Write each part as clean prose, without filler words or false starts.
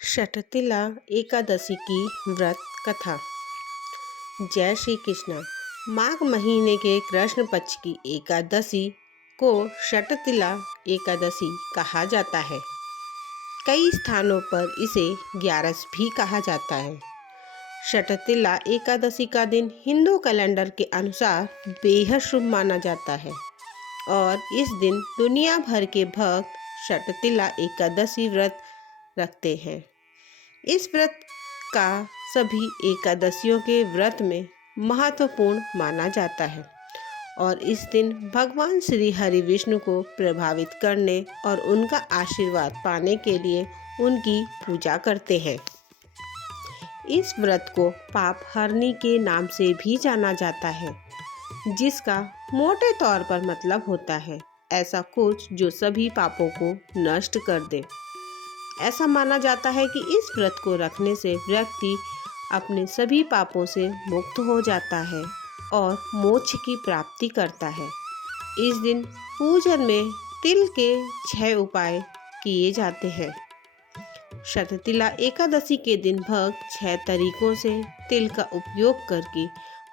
षठतिला एकादशी की व्रत कथा। जय श्री कृष्ण। माघ महीने के कृष्ण पक्ष की एकादशी को षठतिला एकादशी कहा जाता है। कई स्थानों पर इसे ग्यारस भी कहा जाता है। षठतिला एकादशी का दिन हिंदू कैलेंडर के अनुसार बेहद शुभ माना जाता है और इस दिन दुनिया भर के भक्त षठतिला एकादशी व्रत रखते हैं। इस व्रत का सभी एकादशियों के व्रत में महत्वपूर्ण माना जाता है और इस दिन भगवान श्री हरि विष्णु को प्रभावित करने और उनका आशीर्वाद पाने के लिए उनकी पूजा करते हैं। इस व्रत को पाप हरनी के नाम से भी जाना जाता है, जिसका मोटे तौर पर मतलब होता है ऐसा कुछ जो सभी पापों को नष्ट कर दे। ऐसा माना जाता है कि इस व्रत को रखने से व्यक्ति अपने सभी पापों से मुक्त हो जाता है और मोक्ष की प्राप्ति करता है। इस दिन पूजन में तिल के 6 उपाय किए जाते हैं। षठतिला एकादशी के दिन भक्त 6 तरीकों से तिल का उपयोग करके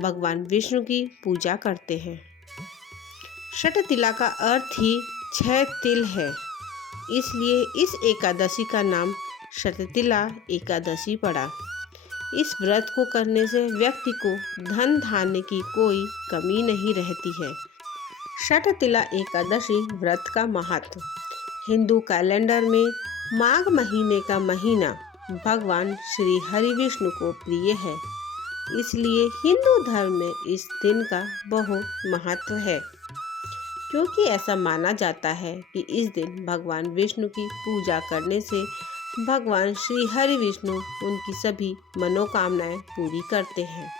भगवान विष्णु की पूजा करते हैं। षठतिला का अर्थ ही 6 तिल है, इसलिए इस एकादशी का नाम षठतिला एकादशी पड़ा। इस व्रत को करने से व्यक्ति को धन धान्य की कोई कमी नहीं रहती है। षठतिला एकादशी व्रत का महत्व। हिंदू कैलेंडर में माघ महीने का महीना भगवान श्री हरि विष्णु को प्रिय है, इसलिए हिंदू धर्म में इस दिन का बहुत महत्व है, क्योंकि ऐसा माना जाता है कि इस दिन भगवान विष्णु की पूजा करने से भगवान श्री हरि विष्णु उनकी सभी मनोकामनाएं पूरी करते हैं।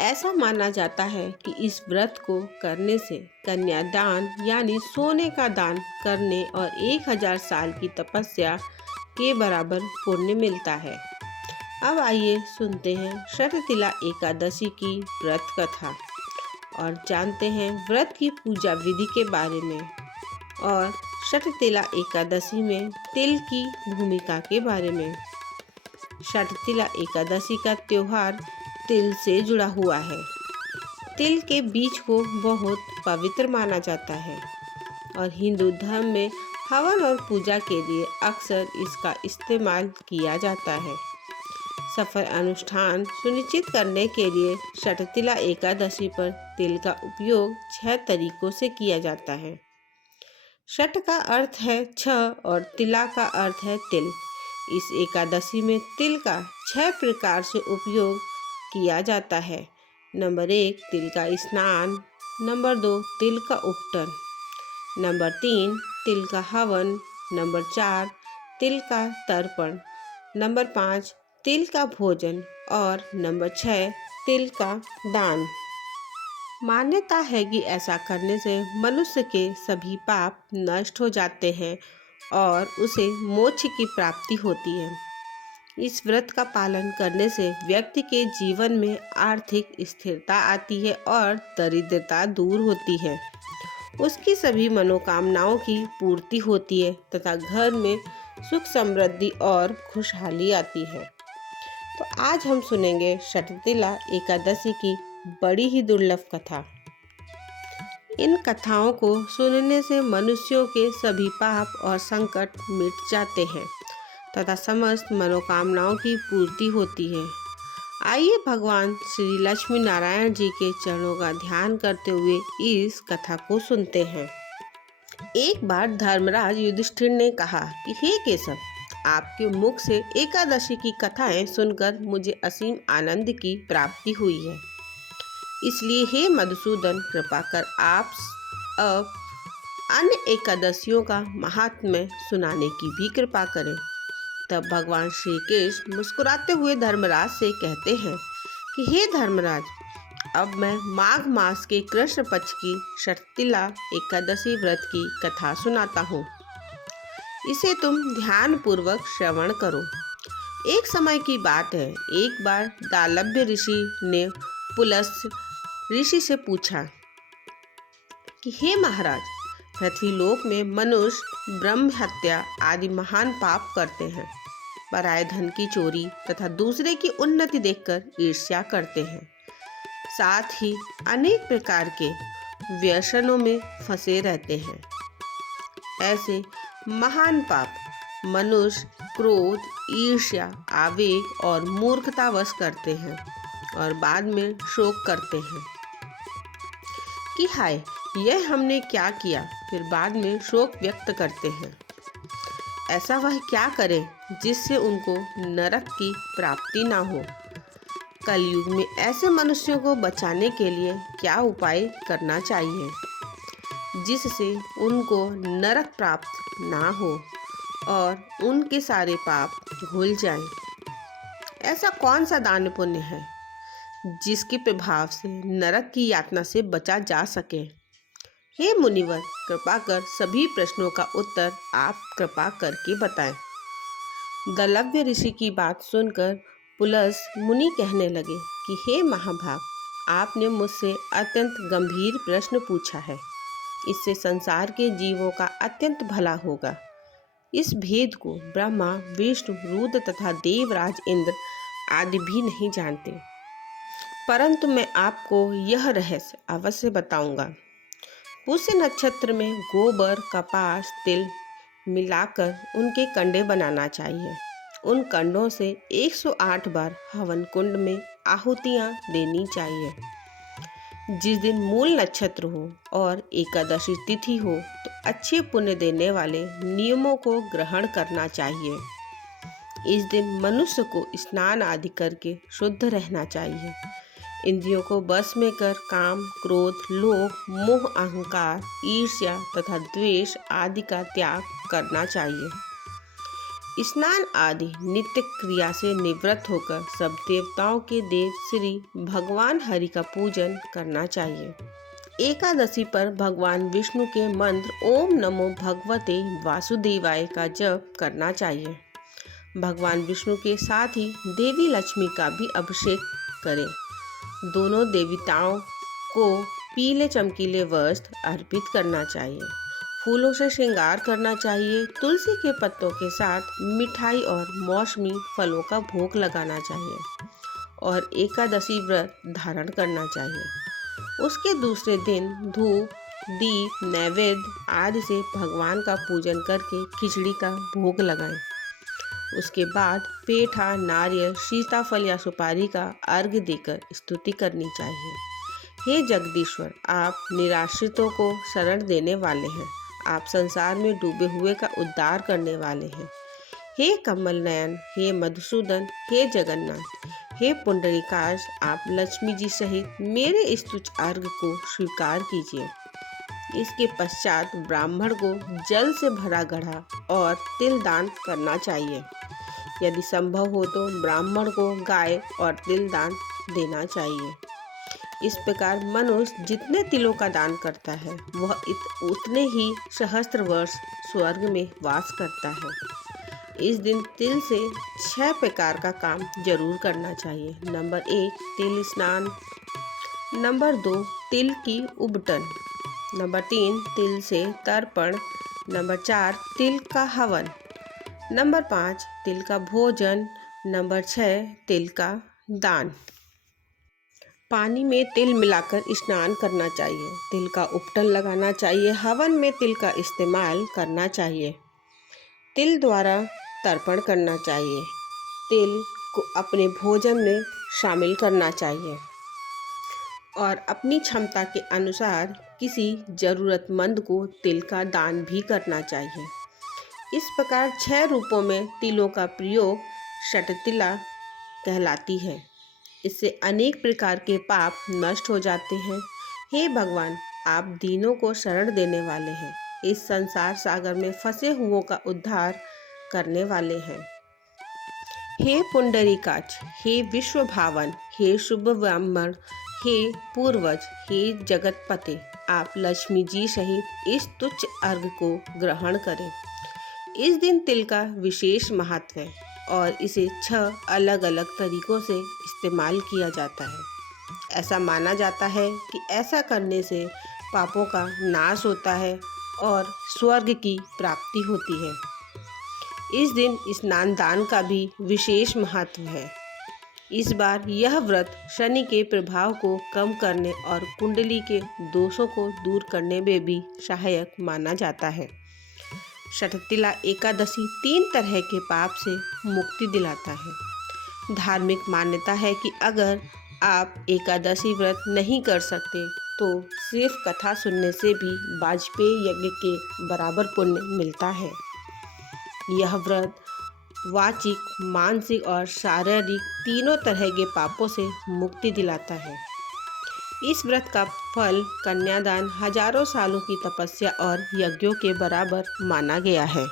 ऐसा माना जाता है कि इस व्रत को करने से कन्यादान यानी सोने का दान करने और 1000 साल की तपस्या के बराबर पुण्य मिलता है। अब आइए सुनते हैं षठतिला एकादशी की व्रत कथा और जानते हैं व्रत की पूजा विधि के बारे में और षठतिला एकादशी में तिल की भूमिका के बारे में। षठतिला एकादशी का त्योहार तिल से जुड़ा हुआ है। तिल के बीज को बहुत पवित्र माना जाता है और हिंदू धर्म में हवन और पूजा के लिए अक्सर इसका इस्तेमाल किया जाता है। सफल अनुष्ठान सुनिश्चित करने के लिए षठतिला एकादशी पर तिल का उपयोग 6 तरीकों से किया जाता है। षठ का अर्थ है 6 और तिला का अर्थ है तिल। इस एकादशी में तिल का 6 प्रकार से उपयोग किया जाता है। नंबर 1 तिल का स्नान, नंबर 2 तिल का उपटन, नंबर 3 तिल का हवन, नंबर 4 तिल का तर्पण, नंबर 5 तिल का भोजन और नंबर 6 तिल का दान। मान्यता है कि ऐसा करने से मनुष्य के सभी पाप नष्ट हो जाते हैं और उसे मोक्ष की प्राप्ति होती है। इस व्रत का पालन करने से व्यक्ति के जीवन में आर्थिक स्थिरता आती है और दरिद्रता दूर होती है। उसकी सभी मनोकामनाओं की पूर्ति होती है तथा घर में सुख समृद्धि और खुशहाली आती है। तो आज हम सुनेंगे षठतिला एकादशी की बड़ी ही दुर्लभ कथा। इन कथाओं को सुनने से मनुष्यों के सभी पाप और संकट मिट जाते हैं तथा समस्त मनोकामनाओं की पूर्ति होती है। आइए भगवान श्री लक्ष्मी नारायण जी के चरणों का ध्यान करते हुए इस कथा को सुनते हैं। एक बार धर्मराज युधिष्ठिर ने कहा कि हे केशव, आपके मुख से एकादशी की कथाएं सुनकर मुझे असीम आनंद की प्राप्ति हुई है। इसलिए हे मधुसूदन, कृपा कर आप अब अन्य एकादशियों का महात्म्य सुनाने की भी कृपा करें। तब भगवान श्री कृष्ण मुस्कुराते हुए धर्मराज से कहते हैं कि हे धर्मराज, अब मैं माघ मास के कृष्ण पक्ष की षठतिला एकादशी व्रत की कथा सुनाता हूँ। इसे तुम ध्यान पूर्वक श्रवण करो। एक समय की बात है, एक बार दालभ्य ऋषि ने पुलस्त्य ऋषि से पूछा कि हे महाराज, पृथ्वी लोक में मनुष्य ब्रह्म हत्या आदि महान पाप करते हैं। पराये धन की चोरी तथा दूसरे की उन्नति देखकर ईर्ष्या करते हैं। साथ ही अनेक प्रकार के व्यसनों में फंसे रहते हैं। ऐसे महान पाप मनुष्य क्रोध, ईर्ष्या, आवेग और मूर्खतावश करते हैं और बाद में शोक करते हैं कि हाय, यह हमने क्या किया। फिर बाद में शोक व्यक्त करते हैं। ऐसा वह क्या करें जिससे उनको नरक की प्राप्ति ना हो। कलयुग में ऐसे मनुष्यों को बचाने के लिए क्या उपाय करना चाहिए जिससे उनको नरक प्राप्त ना हो और उनके सारे पाप धुल जाएं। ऐसा कौन सा दान पुण्य है जिसके प्रभाव से नरक की यातना से बचा जा सके। हे मुनिवर, कृपा कर सभी प्रश्नों का उत्तर आप कृपा करके बताएं। गलव्य ऋषि की बात सुनकर पुलस मुनि कहने लगे कि हे महाभाग, आपने मुझसे अत्यंत गंभीर प्रश्न पूछा है। इससे संसार के जीवों का अत्यंत भला होगा। इस भेद को ब्रह्मा, विष्णु, रुद्र तथा देवराज इंद्र आदि भी नहीं जानते, परंतु मैं आपको यह रहस्य अवश्य बताऊंगा। पुष्य नक्षत्र में गोबर, कपास, तिल मिलाकर उनके कंडे बनाना चाहिए। उन कंडों से 108 बार हवन कुंड में आहुतियाँ देनी चाहिए। जिस दिन मूल नक्षत्र हो और एकादशी तिथि हो तो अच्छे पुण्य देने वाले नियमों को ग्रहण करना चाहिए। इस दिन मनुष्य को स्नान आदि करके शुद्ध रहना चाहिए। इंद्रियों को बस में कर काम, क्रोध, लोभ, मोह, अहंकार, ईर्ष्या तथा द्वेष आदि का त्याग करना चाहिए। स्नान आदि नित्य क्रिया से निवृत्त होकर सब देवताओं के देव श्री भगवान हरि का पूजन करना चाहिए। एकादशी पर भगवान विष्णु के मंत्र ओम नमो भगवते वासुदेवाय का जप करना चाहिए। भगवान विष्णु के साथ ही देवी लक्ष्मी का भी अभिषेक करें। दोनों देवताओं को पीले चमकीले वस्त्र अर्पित करना चाहिए। फूलों से श्रृंगार करना चाहिए। तुलसी के पत्तों के साथ मिठाई और मौसमी फलों का भोग लगाना चाहिए और एकादशी व्रत धारण करना चाहिए। उसके दूसरे दिन धूप, दीप, नैवेद्य आदि से भगवान का पूजन करके खिचड़ी का भोग लगाएं। उसके बाद पेठा, नारियल, सीताफल या सुपारी का अर्घ्य देकर स्तुति करनी चाहिए। हे जगदीश्वर, आप निराश्रितों को शरण देने वाले हैं। आप संसार में डूबे हुए का उद्धार करने वाले हैं। हे कमल नयन, हे मधुसूदन, हे जगन्नाथ, हे पुंडरीकाक्ष, आप लक्ष्मी जी सहित मेरे इस तुच्छ अर्घ्य को स्वीकार कीजिए। इसके पश्चात ब्राह्मण को जल से भरा घड़ा और तिल दान करना चाहिए। यदि संभव हो तो ब्राह्मण को गाय और तिल दान देना चाहिए। इस प्रकार मनुष्य जितने तिलों का दान करता है वह उतने ही सहस्त्र वर्ष स्वर्ग में वास करता है। इस दिन तिल से 6 प्रकार का काम जरूर करना चाहिए। नंबर 1 तिल स्नान, नंबर 2 तिल की उबटन, नंबर 3 तिल से तर्पण, नंबर 4 तिल का हवन, नंबर 5 तिल का भोजन, नंबर 6 तिल का दान। पानी में तिल मिलाकर स्नान करना चाहिए। तिल का उपटन लगाना चाहिए। हवन में तिल का इस्तेमाल करना चाहिए। तिल द्वारा तर्पण करना चाहिए। तिल को अपने भोजन में शामिल करना चाहिए और अपनी क्षमता के अनुसार किसी ज़रूरतमंद को तिल का दान भी करना चाहिए। इस प्रकार 6 रूपों में तिलों का प्रयोग षटतिला कहलाती है। इससे अनेक प्रकार के पाप नष्ट हो जाते हैं। हे भगवान, आप दीनों को शरण देने वाले हैं। इस संसार सागर में फंसे हुओं का उद्धार करने वाले हैं। हे पुंडरीकाक्ष, हे विश्व भावन, हे शुभ ब्राह्मण, हे पूर्वज, हे जगतपते, आप लक्ष्मी जी सहित इस तुच्छ अर्घ्य को ग्रहण करें। इस दिन तिल का विशेष महत्व है और इसे 6 अलग अलग तरीकों से इस्तेमाल किया जाता है। ऐसा माना जाता है कि ऐसा करने से पापों का नाश होता है और स्वर्ग की प्राप्ति होती है। इस दिन स्नान दान का भी विशेष महत्व है। इस बार यह व्रत शनि के प्रभाव को कम करने और कुंडली के दोषों को दूर करने में भी सहायक माना जाता है। षठतिला एकादशी 3 तरह के पाप से मुक्ति दिलाता है। धार्मिक मान्यता है कि अगर आप एकादशी व्रत नहीं कर सकते तो सिर्फ कथा सुनने से भी वाजपेयी यज्ञ के बराबर पुण्य मिलता है। यह व्रत वाचिक, मानसिक और शारीरिक तीनों तरह के पापों से मुक्ति दिलाता है। इस व्रत का फल कन्यादान, हजारों सालों की तपस्या और यज्ञों के बराबर माना गया है।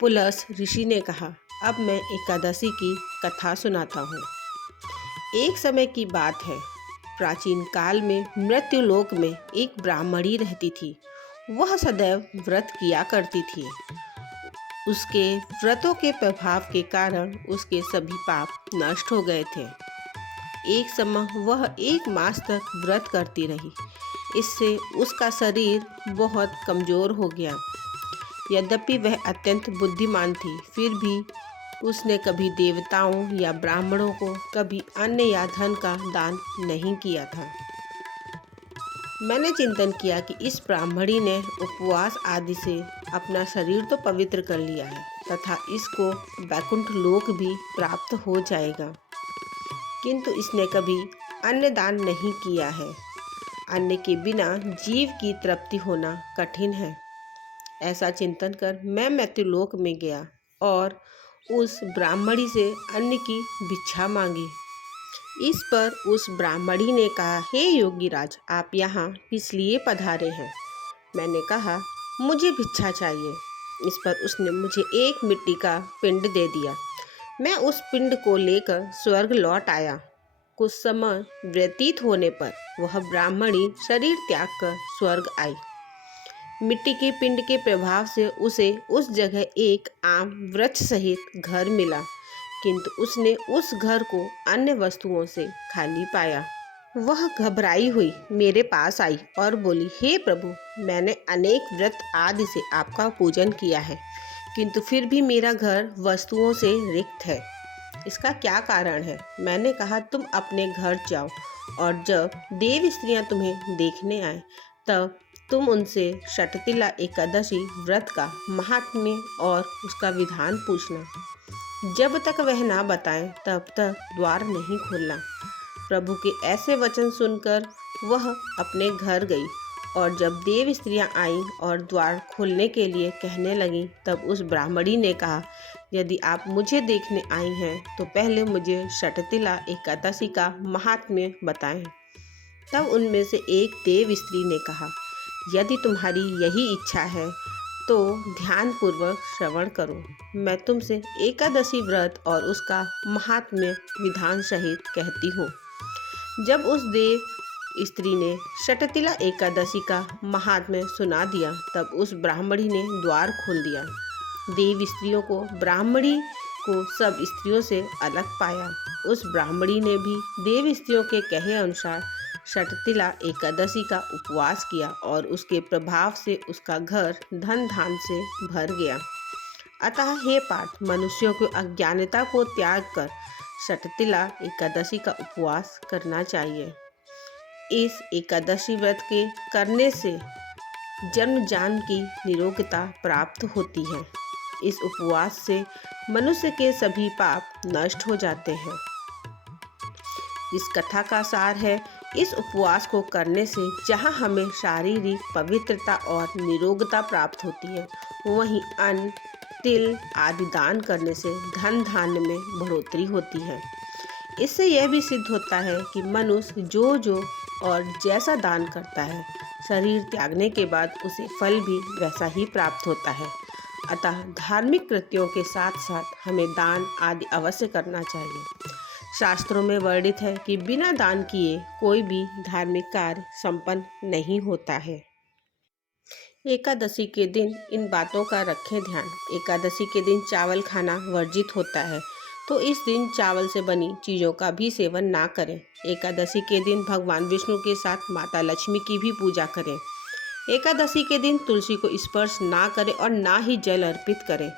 पुलस ऋषि ने कहा, अब मैं एकादशी की कथा सुनाता हूँ। एक समय की बात है, प्राचीन काल में मृत्युलोक में एक ब्राह्मणी रहती थी। वह सदैव व्रत किया करती थी। उसके व्रतों के प्रभाव के कारण उसके सभी पाप नष्ट हो गए थे। एक समय वह 1 मास तक व्रत करती रही। इससे उसका शरीर बहुत कमजोर हो गया। यद्यपि वह अत्यंत बुद्धिमान थी, फिर भी उसने कभी देवताओं या ब्राह्मणों को कभी अन्न या धन का दान नहीं किया था। मैंने चिंतन किया कि इस ब्राह्मणी ने उपवास आदि से अपना शरीर तो पवित्र कर लिया है तथा इसको वैकुंठ लोक भी प्राप्त हो जाएगा, किंतु इसने कभी अन्न दान नहीं किया है। अन्न के बिना जीव की तृप्ति होना कठिन है। ऐसा चिंतन कर मैं मृत्युलोक में गया और उस ब्राह्मणी से अन्न की भिक्षा मांगी। इस पर उस ब्राह्मणी ने कहा, हे योगी राज, आप यहाँ किस लिए पधारे हैं? मैंने कहा, मुझे भिक्षा चाहिए। इस पर उसने मुझे एक मिट्टी का पिंड दे दिया। मैं उस पिंड को लेकर स्वर्ग लौट आया। कुछ समय व्यतीत होने पर वह ब्राह्मणी शरीर त्याग कर स्वर्ग आई। मिट्टी के पिंड के प्रभाव से उसे उस जगह एक आम वृक्ष सहित घर मिला, किंतु उसने उस घर को अन्य वस्तुओं से खाली पाया। वह घबराई हुई मेरे पास आई और बोली, हे प्रभु, मैंने अनेक व्रत आदि से आपका पूजन किया है, किंतु फिर भी मेरा घर वस्तुओं से रिक्त है। इसका क्या कारण है? मैंने कहा, तुम अपने घर जाओ और जब देव स्त्रियां तुम्हें देखने आए तब तुम उनसे षठतिला एकादशी व्रत का महात्म्य और उसका विधान पूछना। जब तक वह ना बताएं तब तक द्वार नहीं खोलना। प्रभु के ऐसे वचन सुनकर वह अपने घर गई और जब देव स्त्रियां आईं और द्वार खोलने के लिए कहने लगीं तब उस ब्राह्मणी ने कहा, यदि आप मुझे देखने आई हैं तो पहले मुझे षठतिला एकादशी का महात्म्य बताएं। तब उनमें से एक देव स्त्री ने कहा, यदि तुम्हारी यही इच्छा है तो ध्यानपूर्वक श्रवण करो। मैं तुमसे एकादशी व्रत और उसका महात्म्य विधान सहित कहती हूँ। जब उस देव स्त्री ने षठतिला एकादशी का महात्म्य सुना दिया तब उस ब्राह्मणी ने द्वार खोल दिया। देव स्त्रियों को ब्राह्मणी को सब स्त्रियों से अलग पाया। उस ब्राह्मणी ने भी देव स्त्रियों के कहे अनुसार षठतिला एकादशी का उपवास किया और उसके प्रभाव से उसका घर धन धान से भर गया। अतः हे पार्थ, मनुष्यों को अज्ञानता को त्याग कर षठतिला एकादशी का उपवास करना चाहिए। इस एकादशी व्रत के करने से जन्म जान की निरोगता प्राप्त होती है। इस उपवास से मनुष्य के सभी पाप नष्ट हो जाते हैं। इस कथा का सार है, इस उपवास को करने से जहाँ हमें शारीरिक पवित्रता और निरोगता प्राप्त होती है, वहीं अन्न, तिल आदि दान करने से धन धान्य में बढ़ोतरी होती है। इससे यह भी सिद्ध होता है कि मनुष्य जो और जैसा दान करता है, शरीर त्यागने के बाद उसे फल भी वैसा ही प्राप्त होता है। अतः धार्मिक कृत्यों के साथ साथ हमें दान आदि अवश्य करना चाहिए। शास्त्रों में वर्णित है कि बिना दान किए कोई भी धार्मिक कार्य संपन्न नहीं होता है। एकादशी के दिन इन बातों का रखें ध्यान। एकादशी के दिन चावल खाना वर्जित होता है, तो इस दिन चावल से बनी चीज़ों का भी सेवन ना करें। एकादशी के दिन भगवान विष्णु के साथ माता लक्ष्मी की भी पूजा करें। एकादशी के दिन तुलसी को स्पर्श ना करें और ना ही जल अर्पित करें।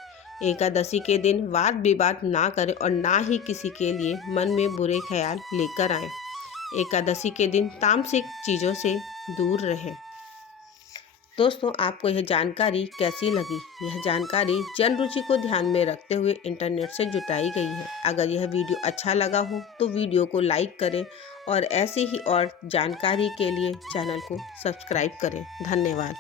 एकादशी के दिन वाद विवाद ना करें और ना ही किसी के लिए मन में बुरे ख्याल लेकर आएं। एकादशी के दिन तामसिक चीज़ों से दूर रहें। दोस्तों, आपको यह जानकारी कैसी लगी? यह जानकारी जन रुचि को ध्यान में रखते हुए इंटरनेट से जुटाई गई है। अगर यह वीडियो अच्छा लगा हो तो वीडियो को लाइक करें और ऐसी ही और जानकारी के लिए चैनल को सब्सक्राइब करें। धन्यवाद।